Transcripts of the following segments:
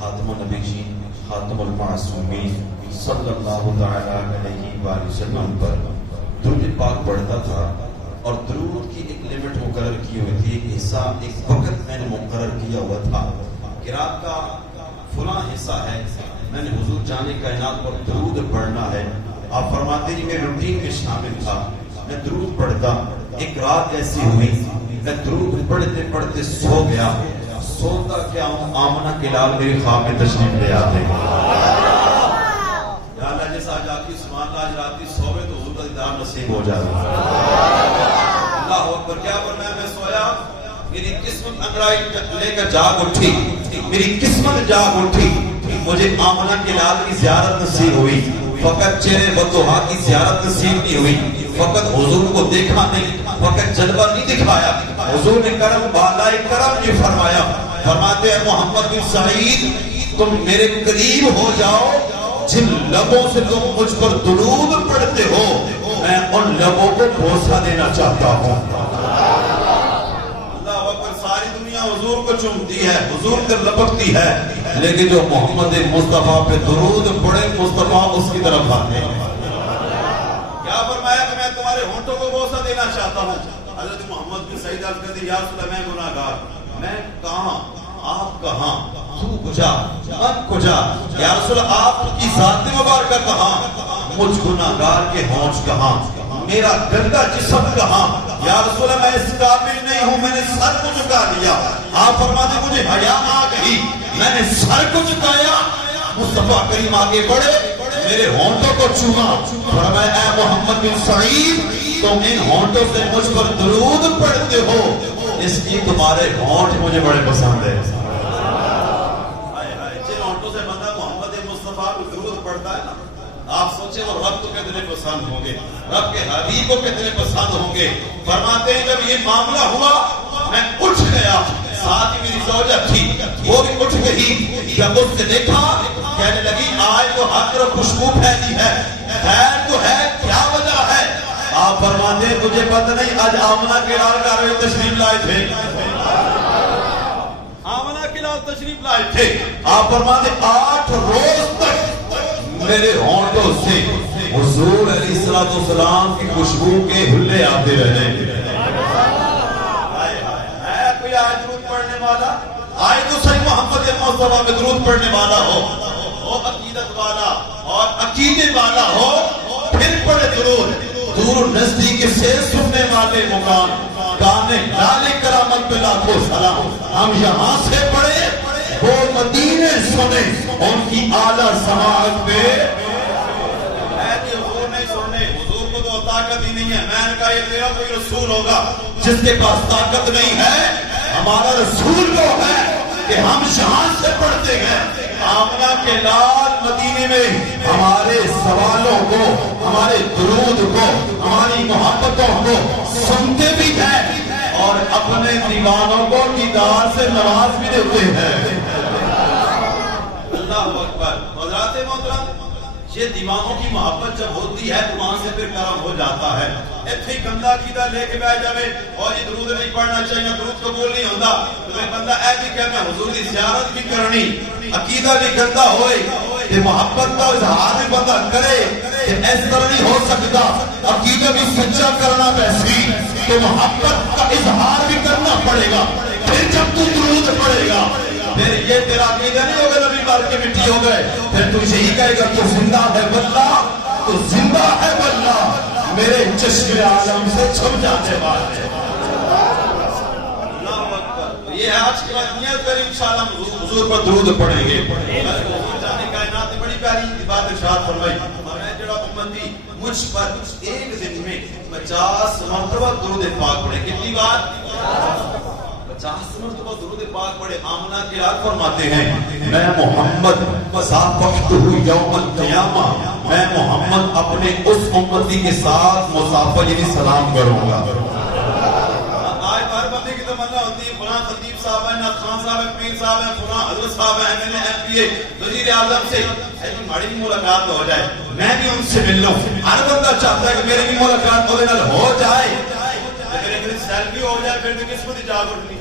خاتم النبیین خاتم المعصومین صلی اللہ تعالی علیہ وآلہ وسلم پر درود پاک پڑھتا تھا، اور درود کی ایک لمٹ مقرر کی ہوئی تھی، ایک حصہ ایک وقت میں نے مقرر کیا ہوا تھا کہ رات کا فلاں حصہ ہے میں نے حضور جانے کائنات پر درود پڑھنا ہے۔ آپ فرماتے ہیں میرے روٹین میں شامل تھا، میں درود پڑھتا۔ ایک رات ایسی ہوئی میں درود پڑھتے پڑھتے سو گیا، سوتا کیا ہوں آمنہ کے لال میرے خواب میں تشریف لے آتے ہیں۔ یا اللہ جیسا آج آتی سبحان اللہ، آج راتی سوے تو حضور کا دیدار نصیب ہو جائے۔ اللہ اکبر۔ کیا فرمایا؟ میں سویا، میری قسمت انگڑائی لے کر جاگ اٹھی، میری قسمت جاگ اٹھی، مجھے آمنہ کے لال کی زیارت نصیب ہوئی، فقط چہرے بطحا کی زیارت نصیب نہیں ہوئی، فقط حضور کو دیکھا نہیں، فقط جلوہ نہیں دکھایا، حضور نے کرم بالائے کرم یہ فرمایا۔ فرماتے ہیں محمد بن سعید تم میرے قریب ہو جاؤ، جن لبوں سے تم مجھ پر درود پڑھتے ہو میں ان لبوں کو بوسہ دینا چاہتا ہوں۔ اللہ اکبر۔ ساری دنیا حضور کو چومتی ہے، حضور کو لپکتی ہے، لیکن جو محمد مصطفیٰ پہ درود پڑھے مصطفیٰ اس کی طرف آتے ہیں۔ کیا فرمایا کہ میں تمہارے ہونٹوں کو بوسہ دینا چاہتا ہوں۔ حضرت محمد بن سعید عرض کرتے یا رسول اللہ میں گناہگار، میں کہاں آپ کہاں، تو کجا من کجا، یا رسول اللہ آپ کی ذات مبارکہ کہاں، مجھ گناہگار کے ہونٹ کہاں، میرا گندا جسم کہاں، یا رسول اللہ میں اس قابل نہیں ہوں، میں نے سر کو جھکا لیا۔ آپ فرماتے مجھے حیا آ گئی، میں نے سر کو جھکایا، مصطفیٰ کریم آگے بڑھے، میرے ہونٹوں کو چوما، فرمایا اے محمد بن سعید تم ان ہونٹوں سے مجھ پر درود پڑھتے ہو، اس کی تمہارے ہونٹ مجھے بڑے پسند ہے۔ جن ہونٹوں سے بندہ محمد مصطفیٰ کو درود پڑھتا ہے نا، آپ سوچیں وہ رب کو کتنے پسند ہوں گے، رب کے حبیب کو کتنے پسند ہوں گے۔ فرماتے ہیں جب یہ معاملہ ہوا میں اٹھ گیا، ساتھ ہی میری زوجہ تھی وہ بھی اٹھ گئی، جب اس سے دیکھا کہنے لگی آج تو عطر و خوشبو پھیلی ہے، خیر تو ہے، کیا وجہ ہے؟ آپ فرماتے ہیں تجھے پتہ نہیں آج آمنہ کے لال کا روز تشریف لائے تھے، آمنہ کے لال تشریف لائے تھے۔ آپ فرماتے 8 روز تک میرے ہونٹوں سے حضور علیہ السلام کی خوشبو کے ہلے آتے رہے۔ ہے کوئی آج درود پڑھنے والا؟ آج تو صحیح محمد مصطفیٰ میں درود پڑھنے والا ہو، عقیدت والا اور عقیدے والا ہو، پھر پڑھے درود۔ دور نزدیک سے سننے والے مقام گانے لالے کرامت پہ لاکھوں سلام، ہم یہاں سے پڑھے وہ مدینے سنے ان کی اعلیٰ سماعت پہ۔ حضور نہیں سننے، حضور کو تو طاقت ہی نہیں ہے۔ میں نے کہا یہ تیرا کوئی رسول ہوگا جس کے پاس طاقت نہیں ہے، ہمارا رسول وہ ہے کہ ہم یہاں سے پڑھتے ہیں آمنہ کے لال مدینے میں ہمارے سوالوں کو، ہمارے درود کو، ہماری محبتوں کو سنتے بھی ہیں اور اپنے دیوانوں کو دیدار سے نواز بھی دیتے ہیں۔ اللہ اکبر۔ حضرات محترم یہ دیوانوں کی محبت جب ہوتی ہے تو وہاں سے پھر کرم ہو جاتا ہے۔ اتنی گندا عقیدہ لے کے بیٹھ جاوے اور یہ درود نہیں پڑھنا چاہیے، درود قبول نہیں ہوتا، تو ایک بندہ اے بھی کہنا حضور کی زیارت بھی کرنی، عقیدہ بھی گندا ہوئے، کہ محبت کا اظہار بھی بندہ کرے کہ اس طرح نہیں ہو سکتا، عقیدہ بھی سچا کرنا ویسی تو محبت کا اظہار بھی کرنا پڑے گا۔ پھر جب تو درود پڑھے گا پھر یہ تیرا عقیدہ نہیں ہوگا نبی مار کے مٹی ہو گئے، پھر تو یہی کہے گا تو زندہ ہے واللہ، تو زندہ ہے واللہ، میرے چشم عالم سے چھپ جانے والے۔ اللہ اکبر۔ یہ آج کی بات نیت کریں انشاءاللہ حضور پر درود پڑھیں گے۔ حضور جانے کائنات نے بڑی پیاری بات ارشاد فرمائی، میں جڑا امتی مجھ پر ایک دن میں 50 مرتبہ درود پاک پڑھے۔ کتنی بار؟ 50 مرتبہ درود پاک پڑھے۔ آمنہ کے لال فرماتے ہیں میں محمد صافحتہ یوم القیامہ، میں محمد اپنے اس امتی کے ساتھ مصافحہ یعنی سلام کروں گا۔ آج ہر بندے کی تمنا ہوتی ہے فلاں خطیب صاحب ہے، نعت خان صاحب ہے، پیر صاحب ہے، فلاں حضرت صاحب ہے، M L A, M P A, وزیر اعظم سے ہماری بھی ملاقات ہو جائے، میں بھی ان سے مل لوں۔ ہر بندہ چاہتا ہے کہ میری بھی ملاقات ہو جائے، ہو جائے، لیکن اگر سیلفی ہو جائے پھر بھی قسمت جاگ اٹھنی،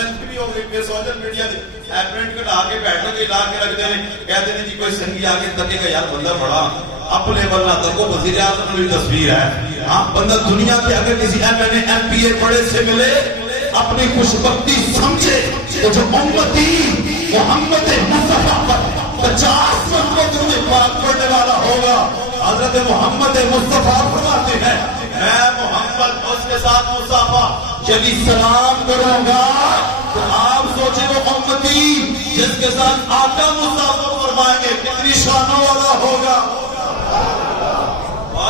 سیلفی بھی ہو گئی پھر سوشل میڈیا دے پرنٹ کٹا کے بیٹھنے کے لا کے رکھ دینے کہتے ہیں جی کوئی سنگی آگے تکے گا یار بندہ بڑا اپنے بننا تک وہ وزیر اعظم کی تصویر ہے ہاں بندہ دنیا کے اگر کسی ایم پی اے بڑے سے ملے اپنی خوش بختی سمجھے تو جو امتی محمد مصطفیٰ پر 50 مرتبہ درود پاک پڑھنے والا ہوگا حضرت محمد مصطفیٰ فرماتے ہیں میں محمد اس کے ساتھ مصطفیٰ جبھی سلام کروں گا تو آپ سوچیں وہ امتی جس کے ساتھ آقا مصطفیٰ فرمائیں گے کتنی شانوں والا ہوگا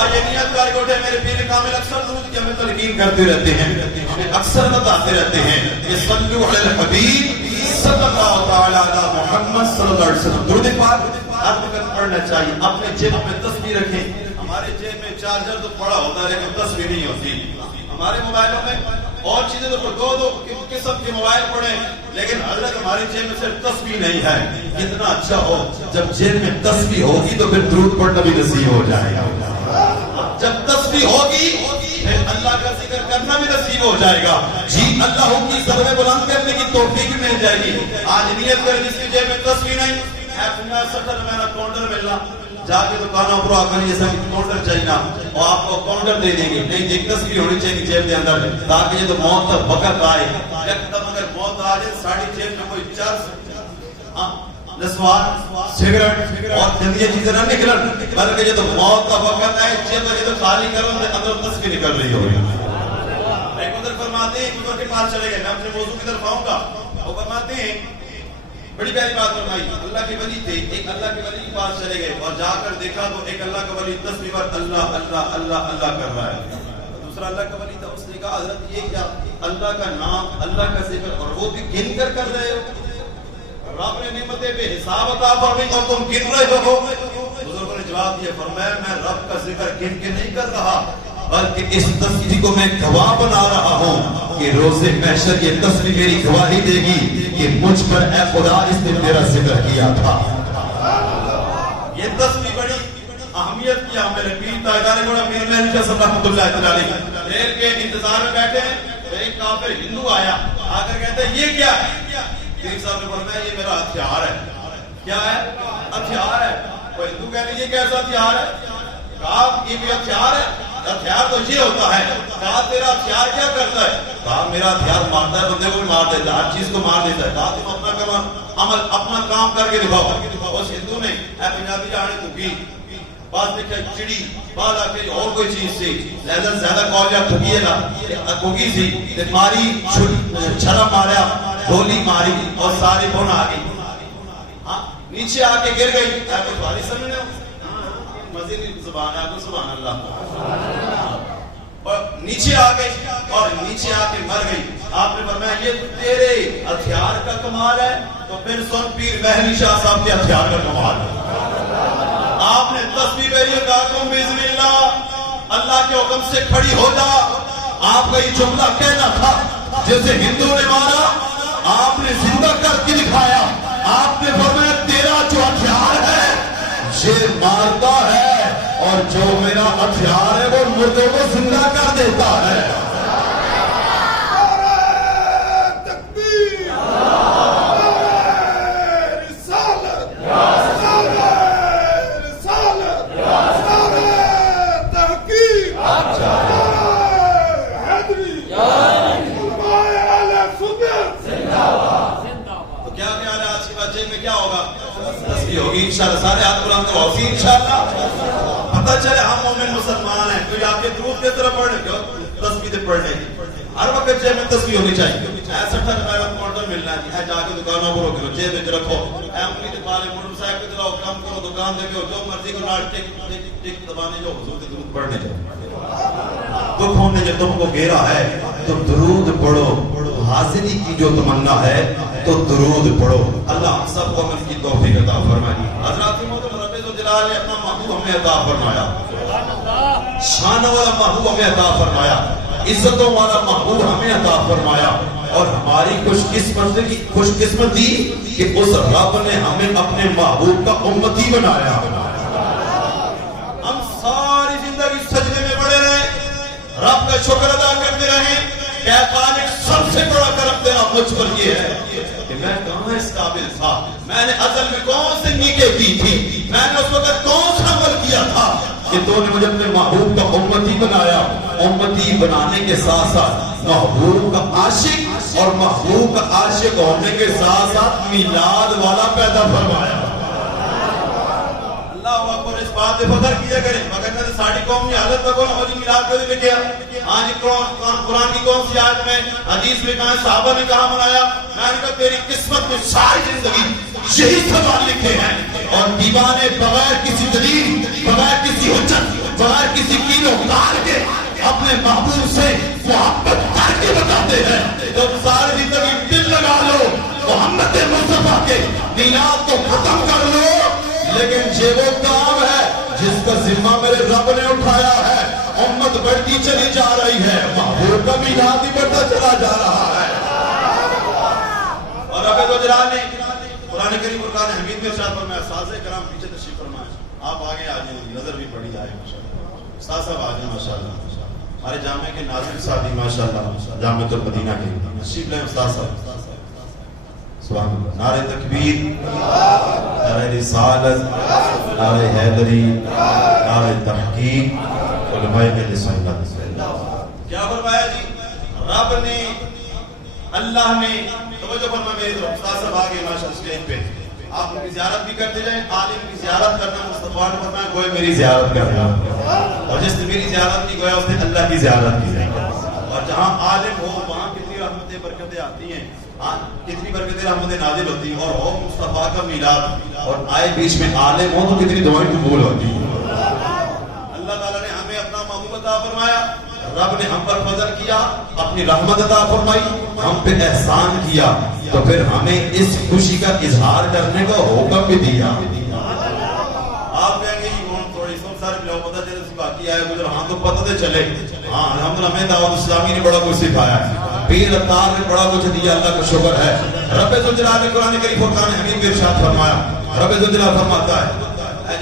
یہ نیت کاری کوٹے میرے پیر کامل اکثر درود کی ہمیں تلقین کرتے رہتے ہیں ہمیں اکثر بتاتے رہتے ہیں کہ صلو علی الحبیب صلی اللہ تعالی علی محمد صلی اللہ علیہ وسلم درود پاک ہر وقت پڑھنا چاہیے اپنے جیب میں تسبیح رکھیں ہمارے جیب میں چارجر تو پڑا ہوتا ہے لیکن تسبیح نہیں ہوتی ہمارے موبائلوں میں اور چیزیں تو دو قسم کے موبائل پڑے لیکن حضرت ہماری جیب میں صرف تسبیح نہیں ہے کتنا اچھا ہو جب جیب میں تسبیح ہوگی تو پھر درود پڑھنا بھی نصیب ہو جائے گا جب تسبیح ہوگی پھر اللہ کا ذکر کرنا بھی نصیب ہو جائے گا جی اللہ کی سرے بلند کرنے کی توفیق مل جائے گی آج نیت کر جس کی جیب میں تسبیح نہیں ہے 70 روپے کاؤنٹر ملنا جا کے دکانوں پر آ کر یہ سب کاؤنٹر چاہیے نا وہ آپ کو کاؤنٹر دے دیں گے نہیں جی تسبیح ہونی چاہیے جیب کے اندر تاکہ یہ تو موت کا وقت آئے یکدم اگر موت آ جائے ساڑی جیب میں کوئی چرس نسوار سگریٹ اور گندی چیزیں نہ نکلن بلکہ یہ تو موت کا وقت ہے جب یہ تو خالی کروں تے اندر تسبیح نکل رہی ہوگی ایک ادھر فرماتے ہیں ادھر کے پاس چلے گئے میں اپنے موضوع کی طرف آؤں گا وہ فرماتے ہیں بڑی پیاری بات فرمائی اللہ کے ولی تھے ایک اللہ کے ولی کے پاس چلے گئے اور جا کر دیکھا تو ایک اللہ کا ولی تسبیح پر اللہ اللہ اللہ اللہ کر رہا ہے دوسرا اللہ کا ولی تھا اس نے کہا حضرت یہ کیا اللہ کا نام اللہ کا ذکر اور وہ بھی گن کر رہے ہو رب نے نعمتیں بے حساب عطا فرمائی اور تم گن رہے ہو بزرگوں نے جواب دیا فرمایا میں رب کا ذکر گن کے نہیں کر رہا بلکہ اس تصویر کو میں گواہ بنا رہا ہوں کہ روز محشر یہ تصویر میری گواہی دے گی کہ مجھ پر اے خدا اس نے میرا ذکر کیا تھا یہ تصویر بڑی اہمیت کیا میرے پیر تاجدار گوڑا پیر محل کا صلی رحمت اللہ تعالی ریل کے انتظار میں بیٹھے ہیں ایک کافر ہندو آیا آ کر کہتے ہیں یہ کیا ہے پیر صاحب نے فرمایا یہ میرا ہتھیار ہے کیا ہے ہتھیار ہے وہ ہندو کہتے ہیں یہ کیسا ہتھیار ہے کہا یہ بھی ہتھیار ہے ہتھیار تو یہ ہوتا ہے کہا تیرا ہتھیار کیا کرتا ہے کہا میرا ہتھیار مارتا ہے بندے کو بھی مار دیتا ہے ہر چیز کو مار دیتا ہے کہا تم اپنا عمل اپنا کام کر کے دکھاؤ اس ہندو نے اے پنجابی جانے تو کی بعض دیکھا چڑی بعض آ کے اور کوئی چیز سے زیادہ کال یا ٹھگی ہے نا کوگی سی ماری چھڑا ماریا گولی ماری اور ساری بون آ گئی نیچے آ کے گر گئی کچھ باری سمجھنے مزید زبان آ کو سبحان اللہ اور نیچے آ گئی اور نیچے آ کے مر گئی آپ نے فرمایا یہ تیرے ہتھیار کا کمال ہے تو پھر سن پیر مہلی شاہ صاحب کے ہتھیار کا کمال ہے آپ نے تسبیح پڑھی کہا تم باذن اللہ اللہ کے حکم سے کھڑی ہو جا آپ کا یہ جملہ کہنا تھا جیسے ہندو نے مارا آپ نے زندہ کر کے دکھایا آپ نے فرمایا تیرا جو ہتھیار ہے یہ مارتا ہے اور جو میرا ہتھیار ہے وہ مردوں کو زندہ کر دیتا ہے ہوگی انشاءاللہ سارے ہاتھ بلند کرو ہوگی انشاءاللہ پتہ چلے ہم مومن مسلمان ہیں کوئی آپ کے درود کے طرف پڑھنے کیوں تسبیح پڑھنے کی ہر وقت جیب میں تسبیح ہونی چاہیے ایسا ٹھا روپے کاؤنٹر ملنا ہے جا کے دکانوں پر رکھو جیب میں رکھو اے انگلی تے پالے موٹر سائیکل پہ چلاؤ کام کرو دکان دے کے جو مرضی کو نال ٹک ٹک دبانے جو حضور کے درود پڑھنے جاؤ دکھوں نے جو تم کو گھیرا ہے تو درود پڑھو حاضری کی جو تمنا ہے تو درود پڑھو اللہ ہم سب کو ان کی توفیق عطا فرمائے حضرات محترم رب ذوالجلال نے اپنا محبوب ہمیں عطا فرمایا شان والا محبوب ہمیں عطا فرمایا عزتوں والا محبوب ہمیں عطا فرمایا اور ہماری خوش قسمتی کہ اس رب نے ہمیں اپنے محبوب کا امتی بنایا ہم ساری زندگی سجدے میں پڑے رہے رب کا شکر ادا کرتے رہے کہ خالق سب سے بڑا کرم تیرا مجھ پر یہ ہے کہ میں کہاں اس قابل تھا، میں نے ازل میں کون سے نیکے کی تھی، میں نے اس وقت کون سا عمل کیا تھا کہ تو نے مجھے اپنے محبوب کا امتی بنایا، امتی بنانے کے ساتھ ساتھ محبوب کا عاشق اور محبوب کا عاشق ہونے کے ساتھ ساتھ میلاد والا پیدا فرمایا۔ اللہ اکبر، اس بات پہ فخر کیا کریں، مگر کہ ساڑھی قوم کی حالت تک ہو جی میلاد کو لے گیا۔ آج قرآن کی کون سی آیت میں، حدیث میں کہاں، صحابہ نے کہاں منایا؟ میں نے کہا تیری قسمت میں ساری زندگی یہی سوال لکھے ہیں، اور دیوانے بغیر کسی دلیل، بغیر کسی حجت، بغیر کسی کین و کار کے اپنے محبوب سے محبت کر کے بتاتے ہیں۔ تو ساری زندگی دل لگا لو محمد مصطفیٰ کے میلاد کو ختم کر لو، لیکن یہ وہ کام ہے جس کا ذمہ میرے رب نے اٹھایا ہے۔ امت بڑھتی چلی جا رہی ہے، محبوب کا میلاد بھی بڑھتا چلا جا رہا ہے۔ اور رب ذو جلال نے قرآن کریم فرقان حمید میں ارشاد فرمایا، اساتذہ کرام پیچھے تشریف فرمائیں، آپ آگے آ جائیں، نظر بھی پڑی جائے ماشاءاللہ۔ استاد صاحب آ جائیں ماشاءاللہ، ہمارے جامعہ کے ناظرین ساتھی ماشاءاللہ، جامعۃ المدینہ کے تشریف لائیں استاد صاحب۔ سبحان اللہ، نعرہ تکبیر، نعرہ رسالت، نعرہ حیدری، نعرہ تحقیق، علماء اہل سنت۔ کیا فرمایا جی؟ رب نے، اللہ نے، توجہ فرما میری طرف، استاد صاحب آگے ماشاءاللہ اسٹیج پہ، آپ ان کی زیارت بھی کرتے جائیں۔ عالم کی زیارت کرنا مصطفیٰ نے فرمایا گویا میری زیارت کرنا، اور جس نے میری زیارت کی گویا اس نے اللہ کی زیارت کی۔ اور جہاں عالم ہو وہاں کتنی رحمتیں برکتیں آتی ہیں، کتنی برکتیں رحمتیں نازل ہوتی ہیں، اور ہو مصطفیٰ کا میلاد اور آئے بیچ میں عالم ہو تو کتنی دعائیں قبول ہوتی ہیں۔ اللہ تعالیٰ نے ہمیں اپنا محبوب عطا فرمایا، رب نے ہم پر فضل کیا، اپنی رحمت عطا فرمائی، ہم پہ احسان کیا، تو پھر ہمیں اس خوشی کا اظہار کرنے کا حکم بھی دیا۔ آپ کہیں گے تھوڑی سارے لوگ پتہ چلے باقی آئے گزر، ہاں تو پتہ تو چلے، ہاں الحمدللہ ہمیں دعوت اسلامی نے بڑا کچھ سکھایا ہے، پیر اتار نے بڑا کچھ دیا، اللہ کا شکر ہے۔ رب ذو جلال نے قرآن کریم فرقان حمید میں ارشاد فرمایا، رب ذو جلال فرماتا ہے،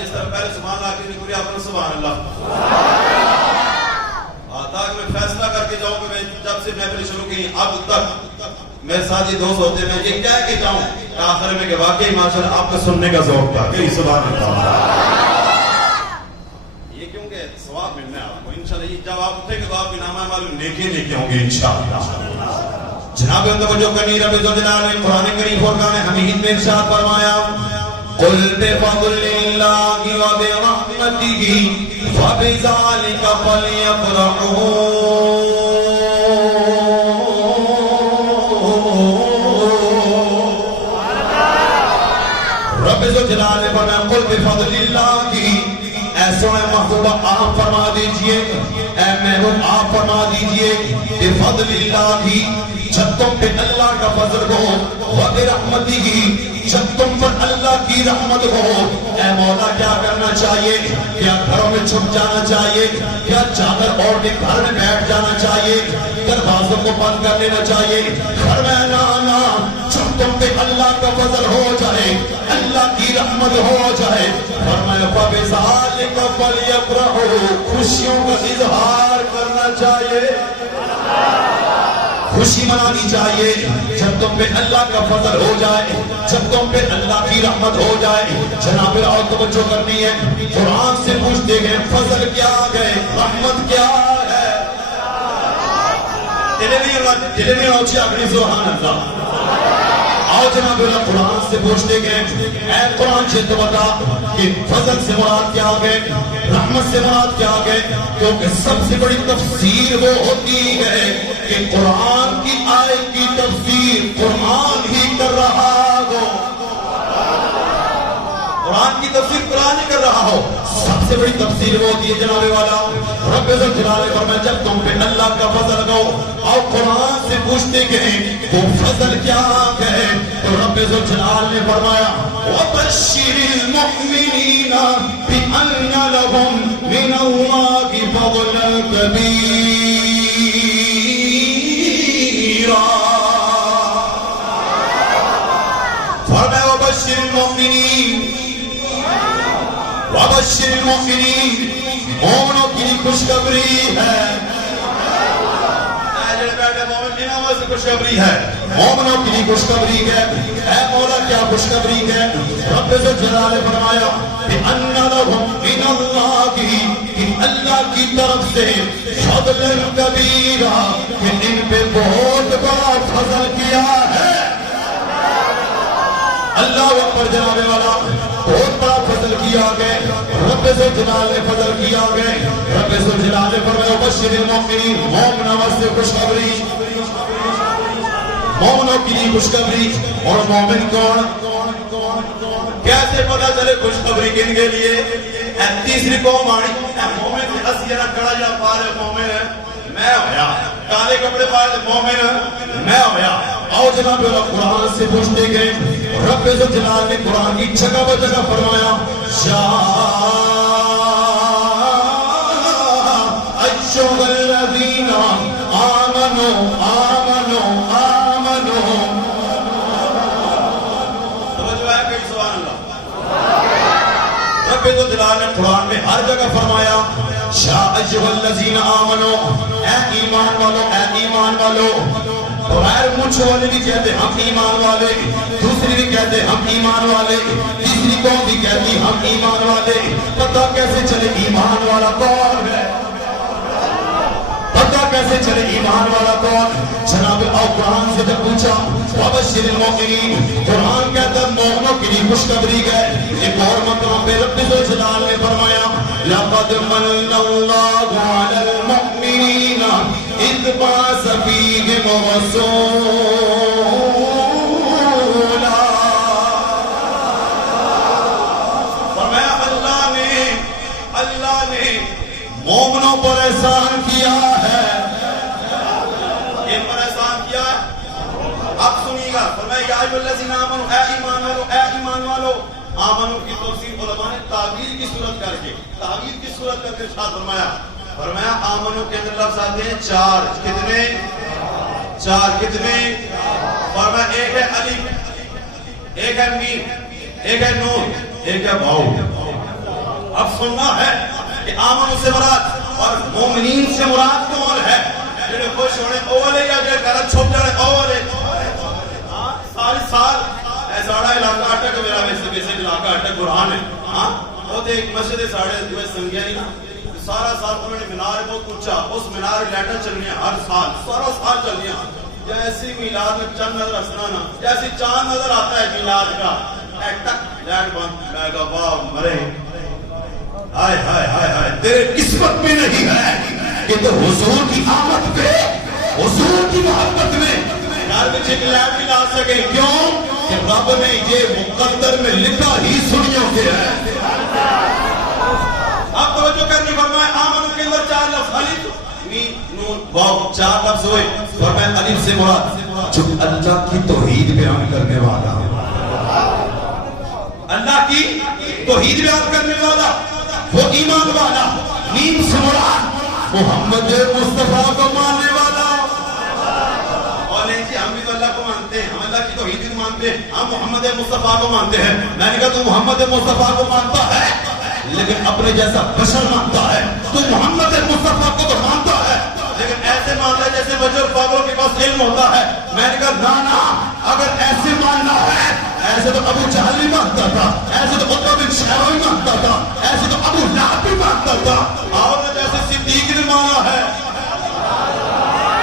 جس طرح پہلے سبحان اللہ کی نہیں آپ نے سبحان اللہ، تاکہ میں فیصلہ کر کے جاؤں کہ میں جب سے محفل شروع کی اب تک میرے ساتھ یہ دوست ہوتے میں یہ کہہ کے جاؤں کہ آخر میں کہ واقعی ماشاءاللہ آپ کا سننے کا ذوق تھا کہ سبحان اللہ۔ یہ کیوں کہ ثواب ملنا ہے آپ کو انشاءاللہ، یہ جب آپ اٹھیں گے تو آپ کے نامہ معلوم نیکی نیکی ہوں گے انشاءاللہ۔ جناب توجہ کرنی، رب ذو جلال نے قرآن کریم فرقان حمید میں ارشاد فرمایا، قل بفضل اللہ وبرحمتہ فبذلک فلیفرحوا رب ذو جلال نے فرمایا قل بفضل اللہ، اے سونے محبوبہ آپ فرما دیجئے، اے محبوب آپ فرما دیجئے، بفضل اللہ، جب تم پہ اللہ کا فضل ہو، وبرحمتہ، جب تم پر اللہ کی رحمت ہو، اے مولا کیا کرنا چاہیے؟ کیا گھروں میں چھپ جانا چاہیے؟ کیا چادر اوڑھ کے گھر میں بیٹھ جانا چاہیے؟ دروازوں کو بند کر لینا چاہیے؟ فرمایا جب تم پہ اللہ کا فضل ہو جائے، اللہ کی رحمت ہو جائے، فرمایا فَبِذَلِكَ فَلْيَفْرَحُوا، خوشیوں کا اظہار کرنا چاہیے، خوشی منانی چاہیے۔ جب تم پہ اللہ کا فضل ہو جائے، جب تم پہ اللہ کی رحمت ہو جائے، جناب اور توجہ کرنی ہے، قرآن سے پوچھتے گئے فضل کیا ہے، رحمت کیا ہے؟ دلے میں اوچی اگنی سبحان اللہ۔ آؤ جناب اللہ قرآن سے پوچھتے گئے، اے قرآن سے تو بتا کہ فضل سے مراد کیا ہے، رحمت سے مراد کیا ہے؟ کیونکہ سب سے بڑی تفسیر وہ ہوتی ہے کہ قرآن کی آیت کی تفسیر قرآن ہی کر رہا ہو، قرآن کی تفسیر قرآن ہی کر رہا ہو۔ سب سے بڑی تفسیر وہ ہوتی ہے جناب والا، رب ذو جلال نے فرمایا جب تم پہ اللہ کا فضل ہو، اور قرآن سے پوچھتے گئے وہ فضل کیا ہے، تو رب ذو جلال نے فرمایا وَبَشِّرِ الْمُؤْمِنِينَ بِأَنَّ لَهُم مِّنَ اللَّهِ فَضْلًا كَبِيرًا، فرمایا وَبَشِّرِ الْمُؤْمِنِينَ، وَبَشِّرِ الْمُؤْمِنِينَ، مومنوں کی خوشخبری ہے۔ بیٹھے مومن کی نامہ سے خوشخبری ہے, مومنوں کے لیے خوشخبری ہے. اے مولا کیا خوشخبری ہے؟ رب ذوالجلال نے فرمایا بِأَنَّ لَهُم مِّنَ اللَّهِ, کہ اللہ کی طرف سے فضل کبیرہ, کہ ان پہ بہت بڑا فضل کیا ہے. اللہ اکبر جناب والا, بہت بڑا فضل کیا گئے. رب ذوالجلال نے فضل کیا گئے. رب ذوالجلال نے فرمایا بشر المؤمنین, مومنوں واسطے خوشخبری, مومنوں کے لیے خوشخبری. اور مومن کون؟ کیسے پتا چلے خوشخبری کن کے لیے؟ تیسری قوم آنی مومن سے اسیرہ کڑا جا پارے مومن ہے میں ہویا, کالے کپڑے پارے مومن میں ہویا. آؤ جناب اللہ قرآن سے پوچھتے گئے. رب ذوالجلال نے قرآن کی جگہ بہ جگہ فرمایا شاء ایھا الذین آمنوا آمنوا آمنوا. توجہ ہے کہ سبحان اللہ. رب ذوالجلال نے قرآن میں ہر جگہ فرمایا شاء ایھا الذین آمنوا, اے ایمان والو, اے ایمان والو. غیر مجھ والے بھی کہتے ہم ایمان والے, دوسری بھی کہتے ہم ایمان والے, تیسری قوم بھی کہتی ہم ایمان والے. پتہ کیسے چلے ایمان والا کون ہے؟ پتہ کیسے چلے ایمان والا کون؟ جناب قرآن سے جب پوچھا وبشر المؤمنین, قرآن کہتا مومنوں کے لیے خوشخبری ہے. ایک اور مقام پہ رب ذوالجلال نے فرمایا لقد من اللہ علی المؤمنین اذ بعث فیہم رسولا. فرمایا اللہ نے مومنوں پر احسان کیا ہے. کن پر احسان کیا ہے؟ اب سنیے گا. فرمایا یا ایھا الذین آمنوا, اے ایمان والو, اے ایمان والو. آمنوں کی تفسیر علماء نے تعبیر کی صورت کر کے, تعبیر کی صورت کر کے ارشاد فرمایا آمنوں کے اندر لفظ آتے ہیں چار. کتنے؟ چار. کتنے؟ فرمایا ایک ہے الف, ایک ہے میم, ایک ہے نون, ایک ہے واو. اب سننا ہے کہ آمنوں سے مراد اور مومنین سے مراد کون ہے؟ جنہیں خوش ہونے اولے یا جنہیں کرت چھوٹ جانے اولے. ساری سال ساڑھا علاقہ اٹک میرا ویسے علاقہ اٹک قرآن ہے. وہ تو ایک مسجد ساڑھے دوے سنگیا ہی نا, سارا سال انہوں نے منار بہت اونچا, اس منار لیٹر چلنی ہے ہر سال, سارا سال چلنی ہے. جیسی میلاد میں چند نظر ہسنا نا, جیسی چاند نظر آتا ہے میلاد کا, ٹک لیٹ بند. میں کہا واہ مرے, ہائے ہائے ہائے ہائے, تیرے قسمت میں نہیں ہے کہ تو حضور کی آمد پہ, حضور کی محبت میں گھر میں ایک لیٹ بھی لا سکے. کیوں کہ رب نے یہ مقدر میں لکھا ہی سنیوں کے ہے. اب توجہ کرنی. فرمائے آمنوں کے اندر چار لفظ الف میم نون واو, چار لفظ ہوئے. فرمائے الف سے مراد جو اللہ کی توحید بیان کرنے والا, اللہ کی توحید بیان کرنے والا وہ ایمان والا. میم سے مراد محمد مصطفیٰ کو ماننے والا. اور نہیں جی ہم بھی تو اللہ کو مانتے ہیں, ہم اللہ کی توحید بھی مانتے ہیں, ہم محمد مصطفیٰ کو مانتے ہیں. میں نے کہا تو محمد مصطفیٰ کو مانتا ہے لیکن اپنے جیسا بشر مانتا ہے. تو محمد مصطفیٰ کو تو مانتا ہے لیکن ایسے مانتا ہے جیسے بچوں پاگلوں کے پاس علم ہوتا ہے. میں نے کہا نا, اگر ایسے ماننا ہے ایسے تو ابو جہل بھی مانتا تھا, ایسے تو عتبہ بن شیبہ بھی مانتا تھا, ایسے تو ابو لہب بھی مانتا تھا. اور نے جیسے صدیق نے مانا ہے,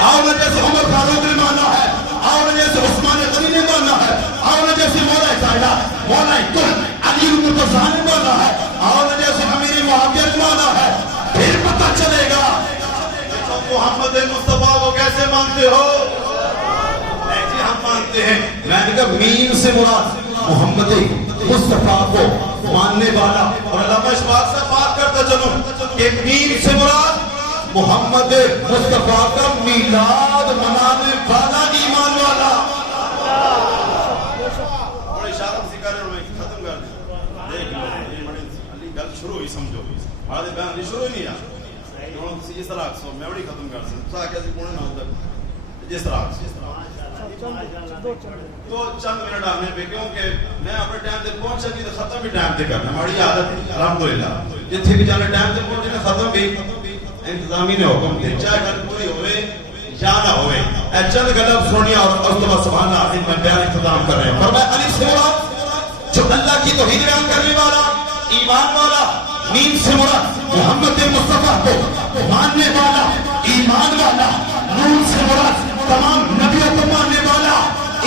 اور نے جیسے عمر فاروق نے مانا ہے, اور نے جیسے عثمان غنی نے مانا ہے, اور نے جیسے مولا قائدہ مولا کل علی المرتضیٰ نے مانا ہے, اور نے جیسے امیر معاویہ نے مانا ہے. پھر پتہ چلے گا تم محمد مصطفیٰ کو کیسے مانتے ہو. جی ہم مانتے ہیں. میں نے کہا میم سے مراد محمد مصطفیٰ کو ماننے والا. اور علامہ اشفاق سے بات کرتا چلوں کہ میم سے مراد محمد مصطفیٰ کا میلاد منانے والا, ایمان والا. بڑے اشارہ سے کر رہے ہیں, ختم کر دیں. دیکھ لو یہ بڑی علی گل شروع ہوئی, سمجھو ہمارے بیان شروع ہی نہیں آ جس طرح سو میں بڑی ختم کر سکتا کیسے پونے نہ ہوتا جس طرح تو چند منٹ آنے پہ, کیونکہ میں اپنے ٹائم سے پہنچ سکی تو ختم بھی ٹائم سے کرنا ہماری عادت ہے الحمدللہ. جتنے بھی جانے ٹائم سے پہنچے ختم بھی انتظامی نے حکم دے, چاہے گھر پوری ہوئے یا نہ ہوئے. اے چند گلب سنیا اور اس کے بعد سبحان اللہ میں بیان اختتام کر رہے ہیں. فرمایا الف سے مراد جو اللہ کی توحید بیان کرنے والا ایمان والا, میم سے مراد محمد مصطفیٰ کو ماننے والا ایمان والا, نون سے مراد تمام نبیوں کو ماننے والا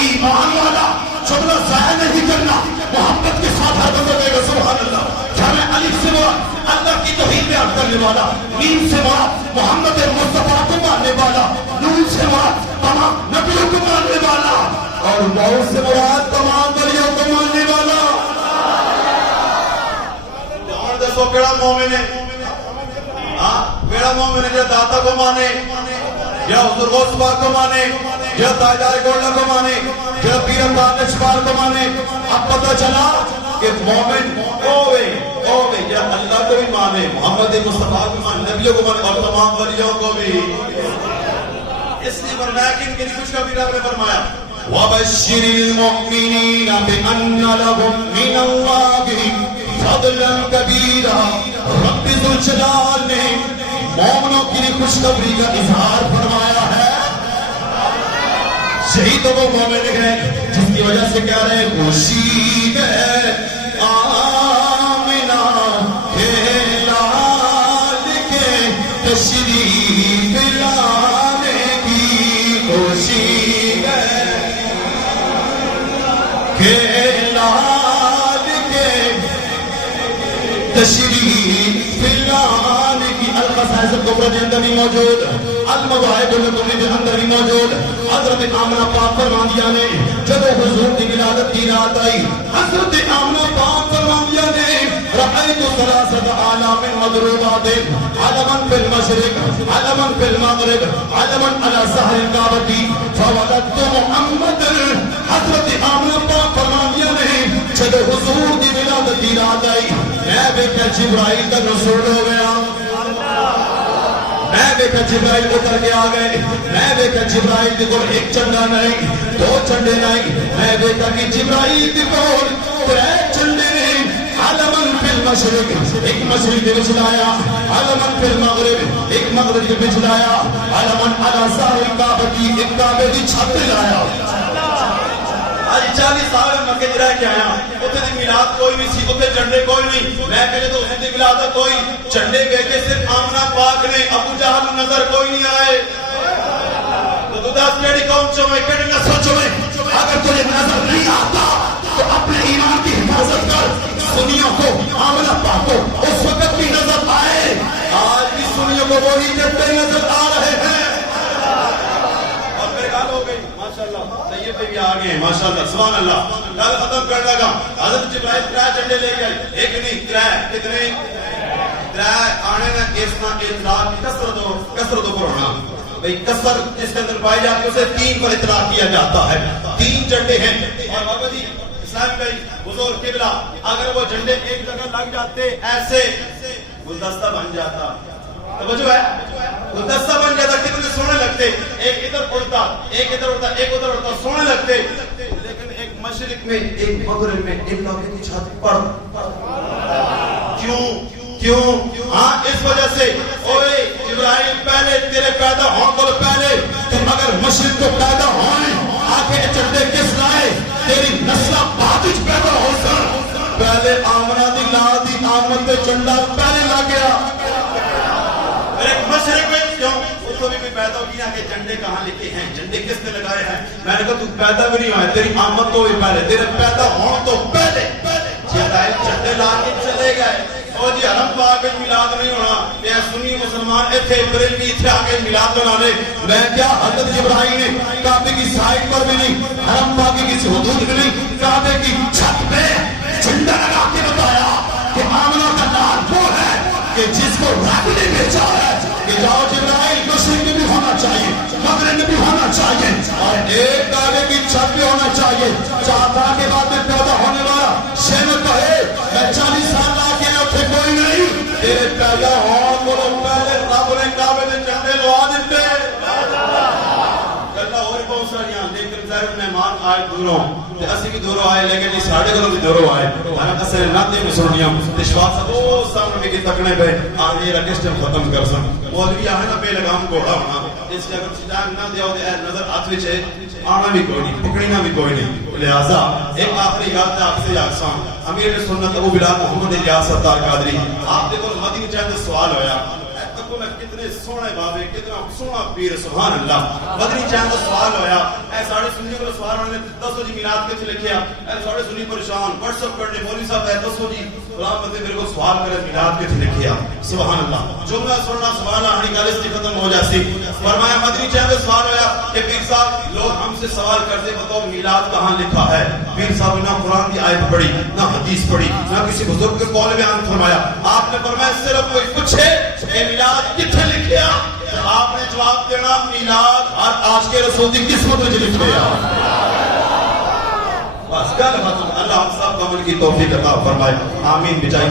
ایمان والا, شکر ضائع نہیں کرنا محمد کے ساتھ ہر بندہ دے گا سبحان اللہ. جامع الف سے مراد اللہ کی توحید بیان کرنے والا, میم سے مراد محمد مصطفیٰ کو ماننے والا, نون سے مراد تمام نبیوں کو ماننے والا, اور واو سے مراد تمام ولیوں کو ماننے والا. اور دسو کیڑا مومن ہے؟ ہاں کیڑا مومن ہے جو داتا کو مانے, یا حضور غوث پاک کو مانے, یا تاجدار گولڈا کو مانے, یا پیر امداد نشپال کو مانے. اب پتہ چلا کہ مومن اوے یا اللہ کو بھی مانے, محمد مصطفیٰ کو مانے, نبیوں کو مانے, اور تمام ولیوں کو بھی. اس لیے فرمایا کہ ان کے لیے خوشخبری رب نے فرمایا وَبَشِّرِ الْمُؤْمِنِينَ بِأَنَّ لَهُم مِّنَ اللَّهِ فَضْلًا كَبِيرًا. رب ذوالجلال نے مومنوں کے لیے خوشخبری کا اظہار فرمایا ہے. شہید تو وہ مومن ہیں جس کی وجہ سے کہہ رہے ہیں خوشی ہے آمنہ کے لال کے تشریف لانے کی, خوشی ہے کہ لال کے تشریف لانے کی. القصائص الکبریٰ کے اندر بھی موجود, المواہب الکبریٰ کے اندر بھی موجود. حضرت آمنہ پاک فرماندیا نے جب حضور کی ولادت کی رات آئی, حضرت آمنہ پاک فرماندیا نے رأیت ثلاثة آلاف مضروبات علما في المشرق علما في المغرب علما على سحر الكعبة فولدت محمد. حضرت آمنہ پاک فرماندیا نے جب حضور کی ولادت کی رات آئی, میں بیٹا جبرائیل کا نزول ہو گیا, میں دیکھا جبرائیل اتر کے آ گئے, میں دیکھا جبرائیل دی کول ایک چنڈا نہیں, دو چنڈے نہیں, میں دیکھا کہ جبرائیل دی کول ترے چنڈے نہیں. علماً فی المشرق ایک مشرق دے وچ لایا, علماً فی المغرب ایک مغرب دے وچ لایا, علماً علی سحر الکعبہ ایک کعبے دی چھت لایا. آج 40 سال میں مکے رہ کے آیا, اتنے دی میلاد کوئی نہیں سی, اتنے جھنڈے کوئی نہیں. میں کہے تو اتنے دی میلاد کوئی جھنڈے ویکھے صرف آمنہ پاک نے, ابو جہل نظر کوئی نہیں آئے. تو دس کیڑی قوم چویں کیڑی نسل چویں, اگر تجھے نظر نہیں آتا تو اپنے ایمان کی حفاظت کر. سنیوں کو آمنہ پاک کو اس وقت بھی نظر آئے, آج بھی سنیوں کو وہی جھنڈے نظر آ رہے ہیں. اور میرے گال ہو گئی ماشاءاللہ, طیب پہ بھی آگئے ہیں ماشاءاللہ سبحان اللہ. گل ختم کر لگا, حضرت جبرائیل 3 جھنڈے لے گئے, ایک نہیں 3, کتنے 3 آنے نا. اس نا اطلاق کثرت و پرونا بھئی کثر جس کے اندر پائی جاتی ہے اسے 3 پر اطلاق کیا جاتا ہے. 3 جھنڈے ہیں. اور بابا جی اسلام بھائی بزرگ قبلہ, اگر وہ جھنڈے ایک جگہ لگ جاتے ایسے گلدستہ بن جاتا, توجہ ہے, گلدستہ بن جاتا, کتنے سونے لگتے, ایک ادھر اڑتا ایک ادھر اڑتا ایک ادھر اڑتا, سونے لگتے. لیکن ایک مشرق میں ایک مغرب میں ایک کعبے کی چھت پر. کیوں ہاں اس وجہ سے اوے ابراہیم پہلے تیرے پیدا ہون کو پہلے تم اگر مشرق کو پیدا ہوئے آگے چندے کس لائے تیری نسلہ باتج پیدا ہو سر. پہلے آمنہ دی لا دی آمن دے چندہ پہلے لا گیا. ایک مشرق میں کیوں اس کو بھی پیدا ہو گیا کہ جنڈے کہاں لکھے ہیں, جنڈے کس نے لگائے ہیں. میں نے کہا تو پیدا بھی نہیں ہوئے, تیری آمد تو بھی پہلے, تیرے پیدا ہون تو پہلے جدائل جنڈے لا کے چلے گئے. اور جی حرم پاک میں میلاد نہیں ہونا, میں سنی مسلمان ایتھے بریلوی ایتھے آگے میلاد بنانے. میں کیا حضرت جبرائیل نے کعبے کی سائٹ پر بھی نہیں, حرم پاک کی کسی حدود بھی نہیں, کعبے کی چھت پہ جھنڈا لگا کے بتایا کہ آمنہ کا لال وہ ہے کہ جس کو رب نے بھیجا ہے کہ جاؤ جبرائیل مشرق میں بھی ہونا چاہیے, مغرب میں بھی ہونا چاہیے, اور ایک کعبے کی چھت بھی ہونا چاہیے. چاہتا کے بعد میں پیدا ہونے والا شیخ کہے میں 40 سال لا کے اٹھے کوئی نہیں, تیرے پیدا ہون کو پہلے رب نے کعبے دے جھنڈے لوا دیتے. گلا اور بہت ساریاں, لیکن ظاہر مہمان آئے دوروں تے اسی بھی دوروں آئے لیکن یہ ساڑھے گھروں بھی دوروں آئے ہمیں قصر ناتے میں سننیاں تشواس وہ سامنے میں کی تکنے پہ آنے رکشتیں ختم کر سن مولوی آئے نا پہ لگام کوڑا ہونا اس کے اگر چیزان نہ دیا ہوتے نظر آت وچے آنا بھی کوئی نہیں پکڑینا بھی کوئی نہیں لہذا ایک آخری یاد ہے آپ سے یاکسان امیر سنت ابو بلال محمد الیاس ستار قادری آپ دیکھو مدینی چاہتے سوال ہویا تکو میں کتنے سونے بابے کتنا سونا پیر سبحان اللہ مدنی چاہتا سوال ہویا اے ساڑھے سنی کو سوال ہونے دسو جی میلاد کے لکھیا اے ساڑھے سنی پریشان واٹس اپ کرنے مولوی صاحب ہے دسو جی غلام مدنی میرے کو سوال کرے میلاد کے لکھیا سبحان اللہ جملہ سننا سوال آنی کالس کی ختم ہو جاسی فرمایا مدنی چاہتا سوال ہویا کہ پیر صاحب لوگ ہم سے سوال کرتے بتاؤ میلاد کہاں لکھا ہے پیر صاحب نہ قرآن کی آیت پڑھی نہ حدیث پڑھی نہ کسی بزرگ کے قول بیان فرمایا آپ نے فرمایا صرف کوئی پوچھے کہ میلاد کتنے لکھیا آپ نے جواب دینا میلاد اور آج کے رسول کی قسمت میں لکھ لیا بس کل ختم اللہ ہم سب کو عمل کی توفیق عطا فرمائے آمین بجائے